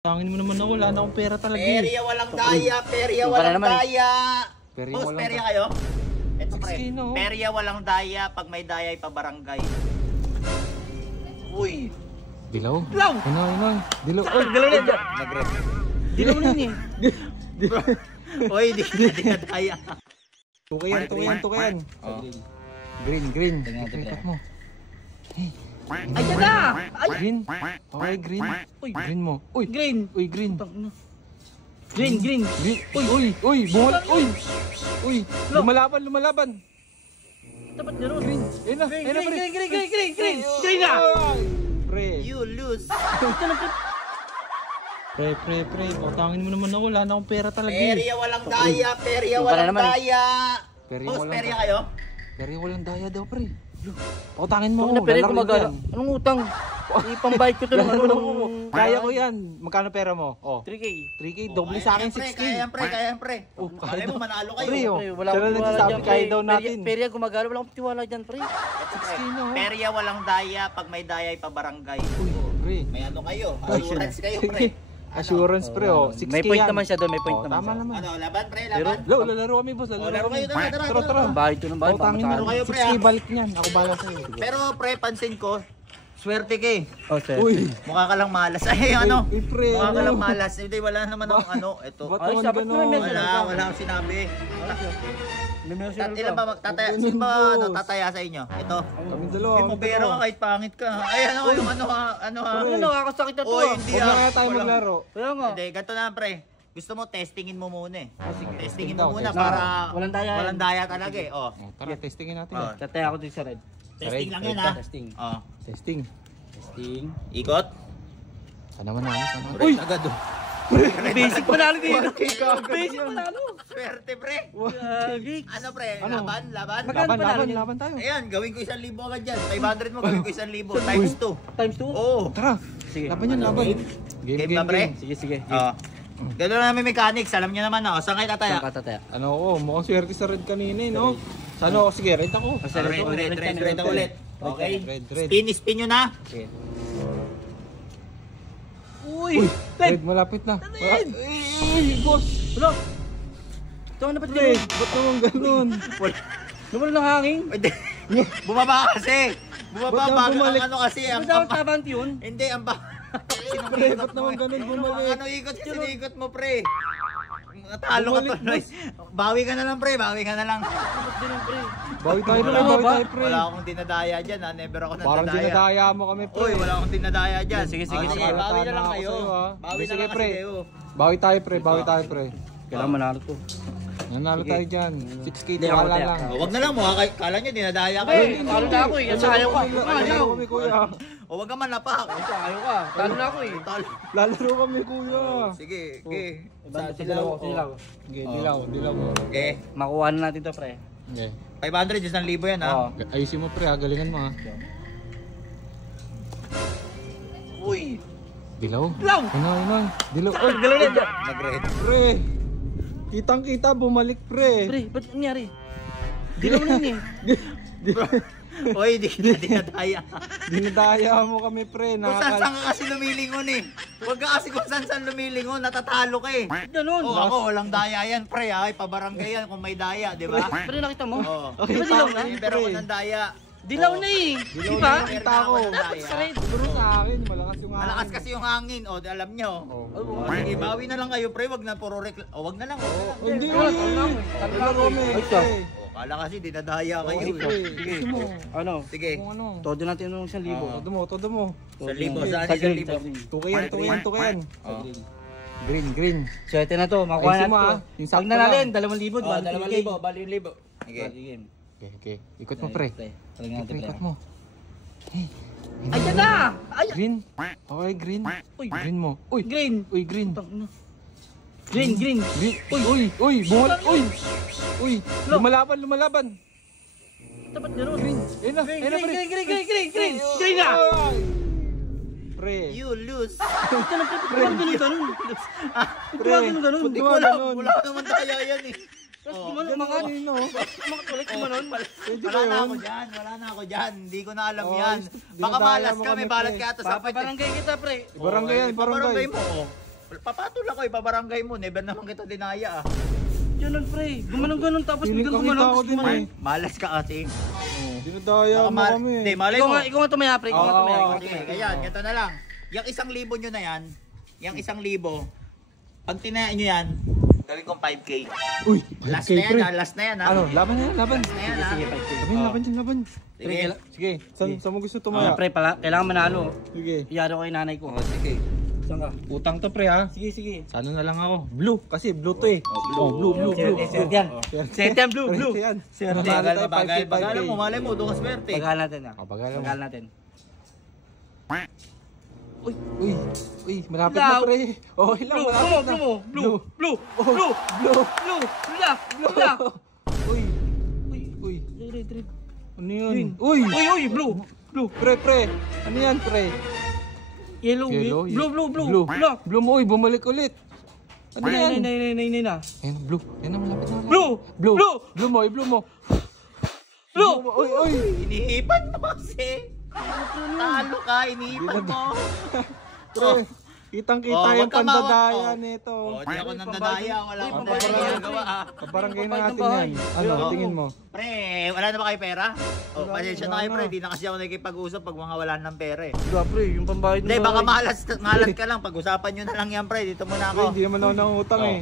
Tangin mo naman na wala na akong pera talaga. Perya walang daya, perya walang daya. Boss, perya kayo? Ito pre, perya walang daya, pag may daya ipabarangay. Uy! Dilaw? Dilaw! Inoy. Dilaw. Dilaw na dyan! Dilaw na yun eh. Uy, di na daya. Tukayan. Green. Ikat mo. Ay, yan na! Ay! Green. Okay, green. Uy. Green mo. Uy, Green! green. Green! Uy, bumalik. Uy, lumalaban. Dapat gano'n. Green. Ayun na, Green na! Pre. You lose. Pre. Tangin mo naman na wala na akong pera talaga. Perya walang daya, perya walang daya. Boss, perya kayo? Perya walang daya daw, pre. Tangin mo. Ano na pera gumagala? Anong utang? Ipambike ko to ng ano. Kaya ko yan. Magkano pera mo? 3K. 3K, doble sa akin 6K. Kaya yan, pre. Malay mo, manalo kayo. Pre, Wala siya na akong tiwala nagsasabi, dyan, kaya pre. daw natin. Perya gumagala, wala akong tiwala dyan, pre. 6K no. Perya walang daya, pag may daya ipabarangay. Pre. May ano kayo, assurance kayo, pre. Assurance pre, 6K May point yan. naman siya doon, may point naman Tama siya. naman. Ano, laban, pre, laban. Laro kami boss, Laro kayo, tara. Tara. Bahay to ng bahay. Tangin mo. Laro kayo, pre, 6K balik niyan. Ako bala sa'yo. Pero pre, pansin ko, swerte ka eh. Okay. Uy. Mukha ka lang malas. Ay, ano? Uy, pre, Mukha ka ano? lang malas. Hindi, wala naman akong ano. Ito. Ba't Ay, naman sapat ganun? naman, Wala akong sinabi. Ilan ba magtataya? Ganun, Sino ba boss. tataya sa inyo? Ito. Kami dalawa. May mabero ka kahit pangit ka. Ay, ano yung ano ha? Ano, nakakasakit na to. Oy, hindi Huwag na kaya tayo Walang- maglaro. Kaya nga. Hindi, ganito na pre. Gusto mo, testingin mo muna eh. Testingin Daw, mo muna testing. para Walang daya. walang daya talaga eh. Oh. Tara, testingin natin. Oh. Tataya ako din sa red. Testing lang Red yan ka, ha. testing. Oh. Testing. Ikot. Sana man namin. Uy! Agad oh. Basic panalo dito. Basic Basic panalo. Swerte pre. Gagi. Ano pre? Ano? Laban? Magkano panalo niyo? Laban tayo. Ayan, gawin ko 1,000 agad dyan. 500 mo, gawin ko 1,000. Times 2. Times 2? Oo. Tara. Sige. Laban yan, laban. Game ba pre? Sige. Oo. Gano'n na namin mechanics, alam niyo naman oh. Saan kayo tataya? Saan ka tataya? Ano ko, mukhang swerte sa red kanina eh, no? Sana ako, sige, red ako. Red ulit. Okay. Red. Spin nyo na. Sige. Uy! Red, malapit na. Uy, boss! Wala. Ito ang dapat Red, gano'n. ba't naman ganun? Nawala ng hangin. Hindi. Bumaba kasi. Bumaba Ba't bago bumalik? ang ano kasi. Ano dapat tabant yun? Hindi, ang ba... Pre, ba't naman ganun bumalik? Ano ikot kasi sinikot mo pre. Natalo ka tuloy. Bawi ka na lang pre, bawi ka na lang. Dapat ganun, pre. Bawi tayo pre. Wala akong dinadaya dyan ha, never ako Parang nadadaya. dinadaya mo kami pre. Uy, wala akong dinadaya dyan. Sige, bawi na lang Ako kayo. sa'yo, ha? Bawi na Sige, lang pre. kasi kayo. Bawi tayo pre. Kailangan manalo to. Nanalo tayo dyan. 6K Hindi, ako wala tayo. lang. Wag na lang mo, kala nyo dinadaya kayo. Hey, talo na ako eh. At saka ayaw ka. Ayaw. kami kuya. O wag ka man napak. Ayaw ka. Talo na ako eh. Lalaro kami kuya. Sige, okay. Sa dilaw. Okay, dilaw mo. Okay. Makuha na natin to, pre. Okay. 500, 1,000 yan ha. Oo. Ayusin mo pre, galingan mo ha. Uy. Dilaw? Dilaw! Inoy. Dilaw. Ay, Dilaw na dyan. Nag-red. pre. Kitang-kita bumalik pre. Pre, ba't nangyari? Dilaw na yun eh. Uy, di na dinadaya. Dinadaya mo kami pre. Kung saan ka kasi lumilingon eh. Huwag ka kasi kung saan lumilingon, natatalo ka eh. Ganun. Oh, ako, walang daya yan, pre. Ay, pabarangay yan kung may daya, di ba? Pre, nakita mo? Oo. Di ba dilaw na? Pero ako ng daya. Dilaw na eh. Di ba? Kita ko. Sa red. Siguro sa akin, malakas yung Malakas kasi yung hangin, o, alam nyo. Oh. Sige, bawi na lang kayo, pre. Wag na puro wag na lang. Hindi Wala, ulit. talo na ako. Talo kami. Ay, siya. Kala kasi dinadaya kayo. Sige. Mo. Ano? Sige. Kung ano. Todo natin yung 1,000. Todo mo. 1,000, saan Sa yung green, 1,000? sa green. Tukayan. Oh. Green. Swerte na to, makuha Ayusin natin mo, to. ah. Yung Pag sakto na natin, lang. 2,000, Oh, 2,000. bali 1,000. Sige. Okay. Ikot mo pre. Ikot mo. Ay, yan na! Ay, Green. Okay, green. Green mo. Uy, green. green. Green. Green. Bumalik. Uy, lumalaban. Dapat gano'n. Green. Ayun na, Green na! Pre. You lose. Ganun. Ganun. Puti ko Wala naman daya yan eh. Tapos gumano, mga no? ulit gumanon. Wala na ako dyan. Hindi ko na alam Oh, yan. dinadaya Baka malas mo ka, may kami, balat pre. ka ata sa Paparangay kita, pre. Barangay yan, barangay. mo. Papatol ako, ipabarangay mo. Never naman kita dinaya ah. Yan pre. Gumanong-ganon tapos Feeling biglang kakita gumanong. ko din eh. Malas ka kasi. Dinadaya mo kami. Hindi, malay mo. Ikaw nga tumaya, pre. Ikaw nga tumaya. Sige, ayan, ganito na lang. Yung 1,000 nyo na yan, yung 1,000, pag tinayaan nyo yan, gawin kong 5K. Uy, Last 5K, na yan pre. ha, last na yan ha. Ano, laban na yan, laban. Last na yan ha. Sige, 5K. Laban dyan, laban. Sige. Sige, saan mo gusto tumaya? Pre, kailangan manalo. Sige. Iyari ko kay nanay ko. Sige. Saan ka? Utang to pre ha. Sige, sige. Sana na lang ako. Blue, kasi blue to eh. Blue. Set yan. Set yan, blue. Yan. Bagal mo, malay mo, doon ka swerte. Pagkalan natin ah. Pagalan mo. Pagkalan natin. Uy, malapit na pre. Okay lang, malapit na. Blue. Uy. Ano yun? Uy, blue. pre. Ano yan pre? Yellow. Blue mo, uy, bumalik ulit. Ano yan? Nay na. Ayan, blue. Yan na, malapit na. Blue. Blue mo. Uy. Inihipan mo kasi. Talo ka, inihipan mo. Pre, kitang-kita yung wag ka pandadaya nito. Di ako nandadaya, wala akong ginagawa ah. Kabarangay na natin yan. Ano, tingin mo? Pre, wala na ba kayo pera? Pasensya na kayo pre, di na kasi ako nakikipag-usap pag mga wala ng pera eh. Diba pre, yung pambayad Hindi, baka malas ka lang, pag-usapan nyo na lang yan pre, dito muna Pre, ako. hindi naman ako nangutang eh.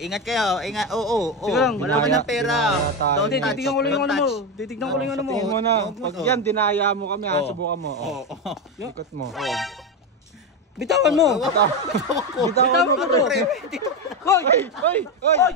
Ingat kayo, ingat, Sige lang, wala ka ng pera. Hindi, Don't touch, Titignan ko lang yung don't ano mo. touch. Titignan ko lang yung ano mo. Tingin mo na. Pag yan, dinaya mo kami ha. Oo. Subukan mo. Ikot mo. Bitawan mo. Bitawan mo Bitawan mo pre. to. Hoy!